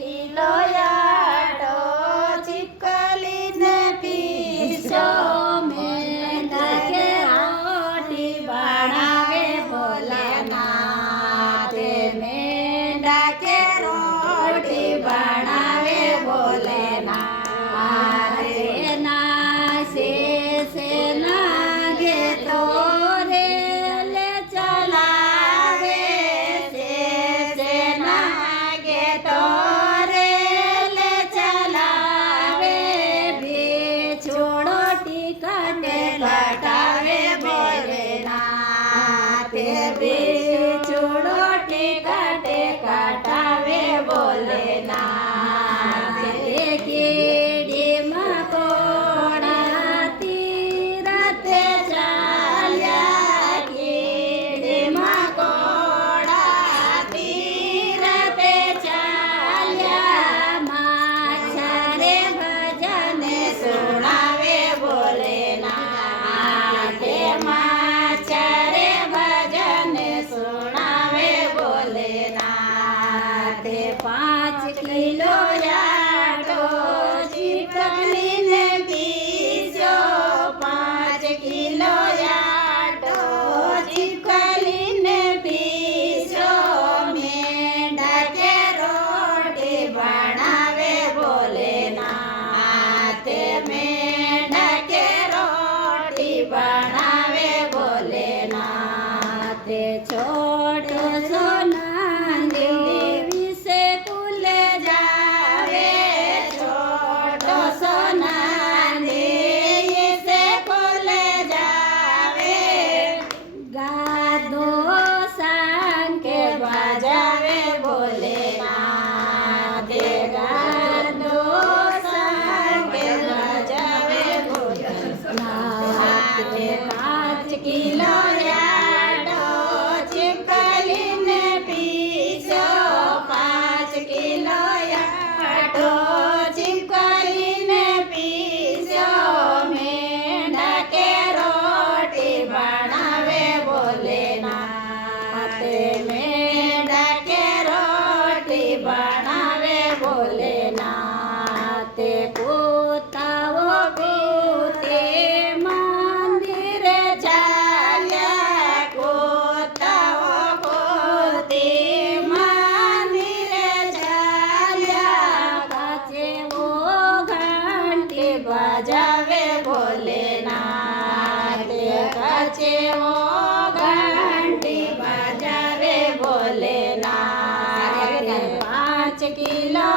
kilo આટો ચીપકલીને પીસો મેંઢા કે રોટી બનાવે ભોલેનાથ મેંઢા કે રોટી બનાવે ભોલેનાથ નાસે સે નાગે તો રે લે ચલાવે से नागे तो रे ले चलावे बिछोड़ो टिकटे कटावे भोलेनाथ बिछोड़ो टिकटे कटावे भोलेनाथ कीड़ी मकोड़ा तीरथे चाल्या कीड़ी मकोड़ा तीरथे चाल्या माछरे भजन सुनावे भोलेनाथ माछरे भजन सुनावे भोलेनाथ 5 किलो आटो चीपकलीने पीस्यो 5 किलो आटो चीपकलीने पीस्यो मेंढा के रोटी बनावे भोलेनाथ मेंढा के रोटी बनावे भोलेनाथ छोटो सो नांदी विसे कुले जावे छोटो सो नांदी विसे कुले जावे गाधो सांके बजावे भोलेनाथ गाधो सांके बजावे भोलेनाथ 5 किलो आटो चीपकलीने पीस्यो 5 किलो आटो चीपकलीने पीस्यो मेंढा के रोटी बनावे भोलेनाथ मेंढा के रोटी बनावे भोलेनाथ कूताओ कूते मंदिरे चाल्या कूताओ कूते मंदिरे चाल्या काचे वो घंटी बजावे भोलेनाथ काचे वो घंटी बजावे भोलेनाथ 5 किलो